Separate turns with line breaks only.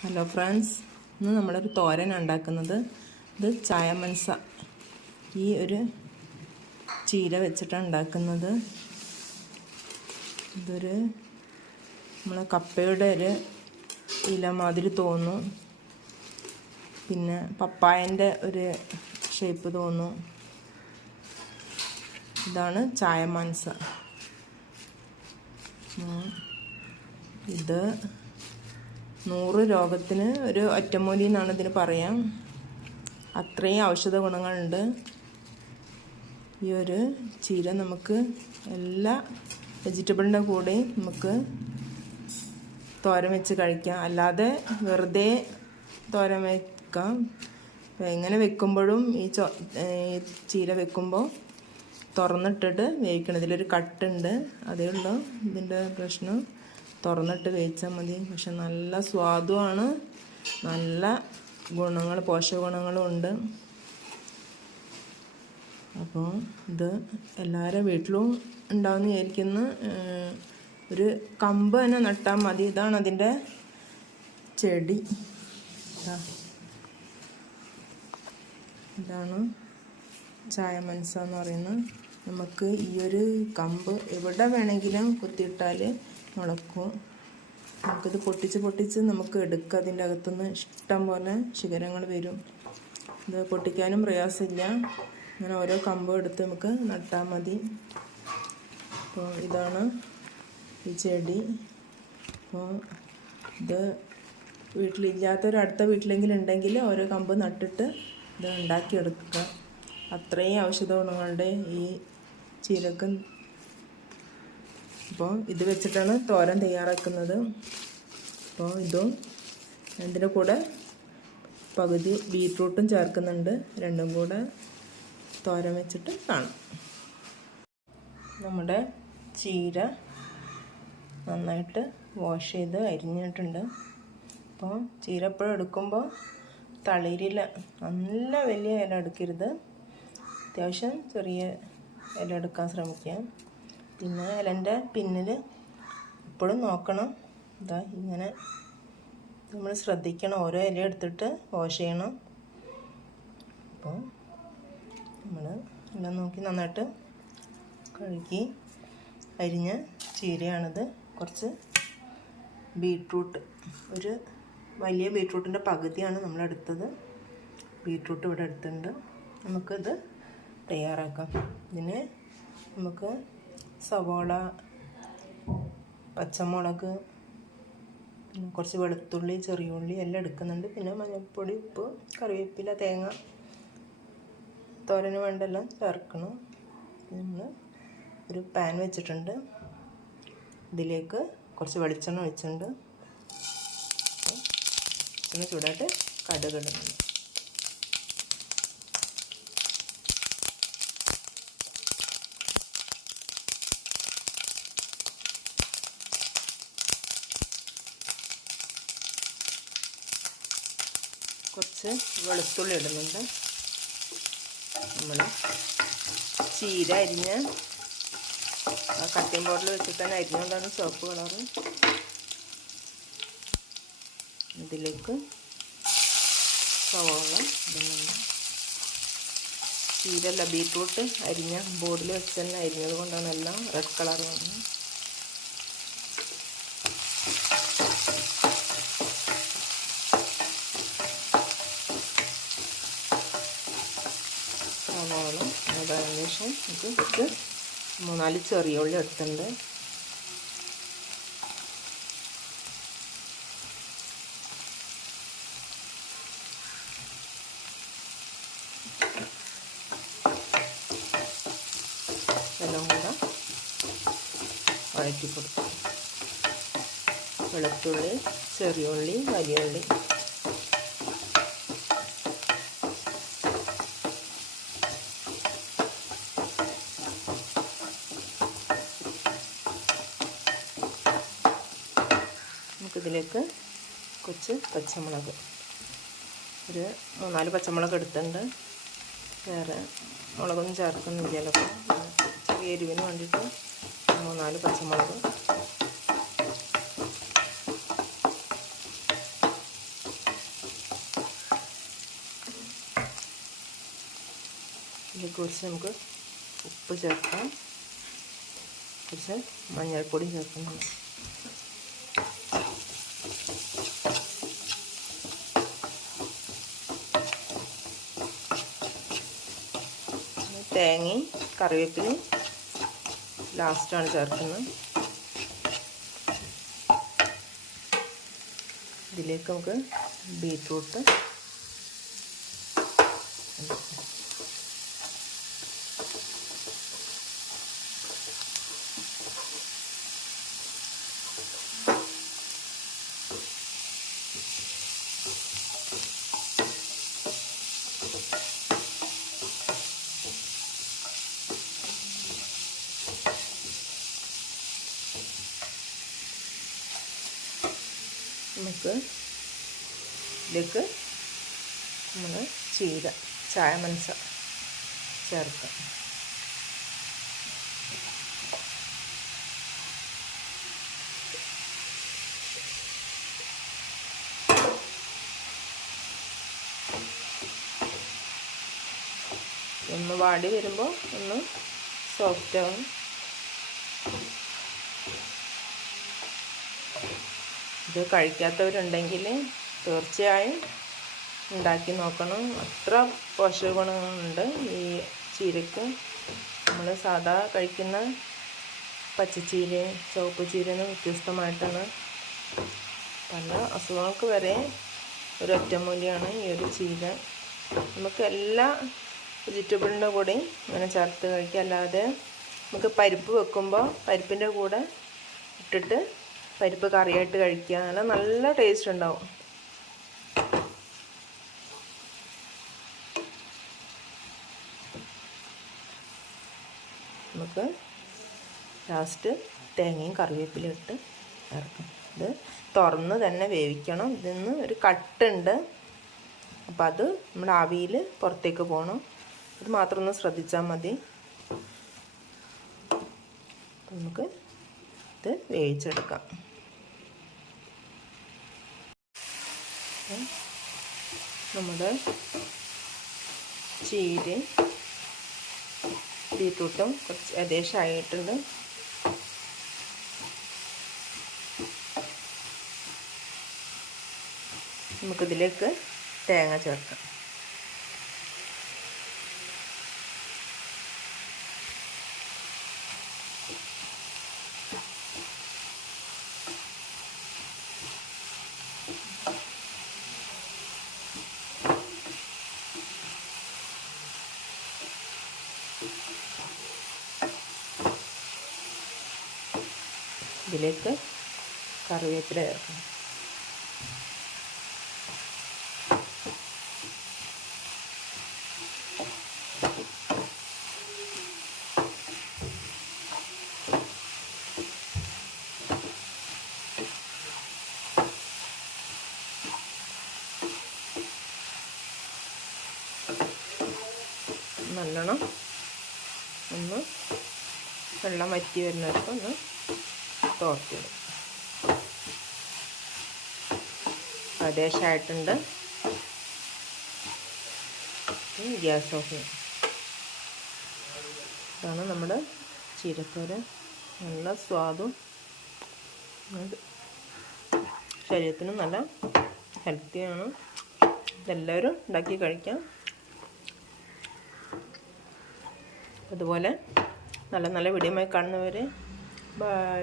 Hello friends ഇന്ന് നമ്മളൊരു തോരൻ ഉണ്ടാക്കുന്നത്. ഇത് ചായമൻസ ഈ ഒരു ചീര വെച്ചിട്ടാണ് ഉണ്ടാക്കുന്നത്. ഇതൊരു നമ്മളെ കപ്പയുടെ ഒരു ഇല മാതിരി തോന്നും പിന്നെ പപ്പായന്റെ ഒരു ഷേപ്പ് തോന്നും ഇതാണ് ചായ മനസ ഇത് നൂറ് രോഗത്തിന് ഒരു ഒറ്റമൂലി എന്നാണ് ഇതിന് പറയാം. അത്രയും ഔഷധ ഗുണങ്ങളുണ്ട്. ഈ ഒരു ചീര നമുക്ക് എല്ലാ വെജിറ്റബിളിന്റെ കൂടെ നമുക്ക് തോരൻ വെച്ച് കഴിക്കാം. അല്ലാതെ വെറുതെ തോരൻ വെക്കാം. എങ്ങനെ വെക്കുമ്പോഴും ഈ ചോ ചീര വെക്കുമ്പോൾ തുറന്നിട്ടിട്ട് വേവിക്കണം. ഇതിലൊരു കട്ടുണ്ട്. അതേ ഉള്ളൂ ഇതിന്റെ പ്രശ്നം. തുറന്നിട്ട് വേവിച്ചാൽ മതി. പക്ഷെ നല്ല സ്വാദുമാണ് നല്ല ഗുണങ്ങൾ പോഷകഗുണങ്ങളും ഉണ്ട്. അപ്പോൾ ഇത് എല്ലാവരും വീട്ടിലും ഉണ്ടാവുന്ന വിചാരിക്കുന്ന. ഒരു കമ്പ് തന്നെ നട്ടാൽ മതി. ഇതാണ് അതിന്റെ ചെടി. ഇതാണ് ചായ മനസ്സെന്ന് പറയുന്നത്. നമുക്ക് ഈ ഒരു കമ്പ് എവിടെ വേണമെങ്കിലും കുത്തിയിട്ടാൽ മുളക്കും. നമുക്കിത് പൊട്ടിച്ച് പൊട്ടിച്ച് നമുക്ക് എടുക്കാം. അതിന്റെ അകത്തുനിന്ന് ഇഷ്ടം പോലെ ശിഖരങ്ങൾ വരും. ഇത് പൊട്ടിക്കാനും പ്രയാസമില്ല. അങ്ങനെ ഓരോ കമ്പും എടുത്ത് നമുക്ക് നട്ടാൽ മതി. അപ്പോൾ ഇതാണ് ഈ ചെടി. അപ്പോൾ ഇത് വീട്ടിലില്ലാത്തൊരു അടുത്ത വീട്ടിലെങ്കിലും ഉണ്ടെങ്കിൽ ഓരോ കമ്പ് നട്ടിട്ട് ഇത് ഉണ്ടാക്കിയെടുക്കുക. അത്രയും ഔഷധ ഗുണങ്ങളുടെ ഈ ചീരക്ക് അപ്പോൾ ഇത് വെച്ചിട്ടാണ് തോരൻ തയ്യാറാക്കുന്നത്. അപ്പോൾ ഇതും ഇതിന്റെ കൂടെ പകുതി ബീട്രൂട്ടും ചേർക്കുന്നുണ്ട്. രണ്ടും കൂടെ തോരൻ വെച്ചിട്ട് കാണാം. നമ്മുടെ ചീര നന്നായിട്ട് വാഷ് ചെയ്ത് അരിഞ്ഞിട്ടുണ്ട്. അപ്പോൾ ചീര എപ്പോഴും എടുക്കുമ്പോൾ തളിരില നല്ല വലിയ ഇല എടുക്കരുത്. അത്യാവശ്യം ചെറിയ ഇല എടുക്കാൻ ശ്രമിക്കുക പിന്നെ ഇലന്റെ പിന്നിൽ എപ്പോഴും നോക്കണം. ഇതാ ഇങ്ങനെ നമ്മൾ ശ്രദ്ധിക്കണം. ഓരോ ഇല എടുത്തിട്ട് വാഷ് ചെയ്യണം. അപ്പോൾ നമ്മൾ എല്ലാം നോക്കി നന്നായിട്ട് കഴുകി അരിഞ്ഞ ചീരയാണിത്. കുറച്ച് ബീട്രൂട്ട്. ഒരു വലിയ ബീട്രൂട്ടിന്റെ പകുതിയാണ് നമ്മൾ എടുത്തത്. ബീട്രൂട്ട് ഇവിടെ എടുത്തിട്ടുണ്ട്. നമുക്കിത് തയ്യാറാക്കാം. ഇതിന് നമുക്ക് സവോള പച്ചമുളക് കുറച്ച് വെളുത്തുള്ളി ചെറിയ ഉള്ളി എല്ലാം എടുക്കുന്നുണ്ട്. പിന്നെ മഞ്ഞൾപ്പൊടി ഉപ്പ് കറിവേപ്പില തേങ്ങ തോരന് വേണ്ടെല്ലാം ചേർക്കണം. നമ്മൾ ഒരു പാൻ വെച്ചിട്ടുണ്ട്. ഇതിലേക്ക് കുറച്ച് വെളിച്ചെണ്ണ ഒഴിച്ചിട്ടുണ്ട്. പിന്നെ ചൂടായിട്ട് കടുക് കുറച്ച് വെളുത്തുള്ളി ഇടുന്നുണ്ട്. നമ്മൾ ചീര അരിഞ്ഞ് കട്ടിംഗ് ബോർഡിൽ വെച്ചിട്ട് തന്നെ അരിഞ്ഞുകൊണ്ടാണ് ചുവപ്പ് കളറ്. ഇതിലേക്ക് സവോള ഇടുന്നുണ്ട്. ചീരല്ല ബീട്രൂട്ട് അരിഞ്ഞ ബോർഡിൽ വെച്ച് തന്നെ അരിഞ്ഞത് കൊണ്ടാണ് എല്ലാം റെഡ് കളർ വന്നത് സവോള അതായതിനു ശേഷം നമുക്ക് കുറച്ച് മൂന്നാൽ ചെറിയ ഉള്ളി എടുത്തിട്ടുണ്ട്. എല്ലാം കൂടെ വഴറ്റി കൊടുക്കും. വെളുത്തുള്ളി ചെറിയ ഉള്ളി വലിയ ഉള്ളി. ഇതിലേക്ക് കൊച്ച് പച്ചമുളക്. ഒരു മൂന്നാൽ പച്ചമുളക് എടുത്തിട്ടുണ്ട്. വേറെ മുളകൊന്നും ചേർക്കുന്നില്ലല്ലോ. ചിലപ്പോൾ ചെറിയ എരിവിന് വേണ്ടിയിട്ട് മൂന്നാൽ പച്ചമുളക്. ഇതിൽ കുറച്ച് നമുക്ക് ഉപ്പ് ചേർക്കാം. കുറച്ച് മഞ്ഞൾപ്പൊടിയും ചേർക്കുന്നുണ്ട്. തേങ്ങയും കറിവേപ്പിലയും ലാസ്റ്റാണ് ചേർക്കുന്നത്. ഇതിലേക്ക് നമുക്ക് ബീറ്റ്റൂട്ട് നമുക്ക് ഇതിലേക്ക് നമ്മൾ ചീര ചായ മനസ ചേർക്കാം. ഒന്ന് വാടി വരുമ്പോൾ ഒന്ന് സോഫ്റ്റ് ആവും. ഇത് കഴിക്കാത്തവരുണ്ടെങ്കിൽ തീർച്ചയായും ഉണ്ടാക്കി നോക്കണം. അത്ര പോഷക ഗുണങ്ങളുണ്ട് ഈ ചീരക്ക്. നമ്മൾ സാധാ കഴിക്കുന്ന പച്ചച്ചീര ചുവപ്പ് ചീരന്ന് വ്യത്യസ്തമായിട്ടാണ്. പല അസുഖങ്ങൾക്ക് വരെ ഒരു ഒറ്റമൂലിയാണ് ഈ ഒരു ചീര. നമുക്ക് എല്ലാ വെജിറ്റബിളിന്റെ കൂടെയും ഇങ്ങനെ ചേർത്ത് കഴിക്കുക. അല്ലാതെ നമുക്ക് പരിപ്പ് വെക്കുമ്പോൾ പരിപ്പിന്റെ കൂടെ ഇട്ടിട്ട് പരിപ്പ് കറിയായിട്ട് കഴിക്കുക. അങ്ങനെ നല്ല ടേസ്റ്റ് ഉണ്ടാവും. നമുക്ക് ലാസ്റ്റ് തേങ്ങയും കറിവേപ്പിലും ഇട്ട് ഇറക്കും. ഇത് തുറന്ന് തന്നെ വേവിക്കണം. ഇതിൽ നിന്ന് ഒരു കട്ടുണ്ട് അപ്പം അത് നമ്മുടെ ആവിയിൽ പുറത്തേക്ക് പോകണം. അത് മാത്രം ഒന്ന് ശ്രദ്ധിച്ചാൽ മതി. നമുക്ക് ഇത് വേവിച്ചെടുക്കാം. നമ്മുടെ ചീര തീത്തൂട്ടും കുറച്ച് ഏകദേശമായിട്ടുണ്ട് നമുക്കിതിലേക്ക് തേങ്ങ ചേർക്കാം. ഇതിലേക്ക് കറിവേപ്പില ചേർക്കണം. നല്ലോണം ഒന്ന് വെള്ളം വറ്റി വരുന്നവർക്ക് ഒന്ന് തോർത്തിടും. പ്രദേശമായിട്ടുണ്ട് ഗ്യാസ് ഓഫ് ഇതാണ് നമ്മുടെ ചീരത്തോര. നല്ല സ്വാദും ശരീരത്തിനും നല്ല ഹെൽത്തിയാണ് ഇതെല്ലാവരും ഉണ്ടാക്കി കഴിക്കാം. അതുപോലെ നല്ല നല്ല വീഡിയോമായി കാണുന്നവരെ ബൈ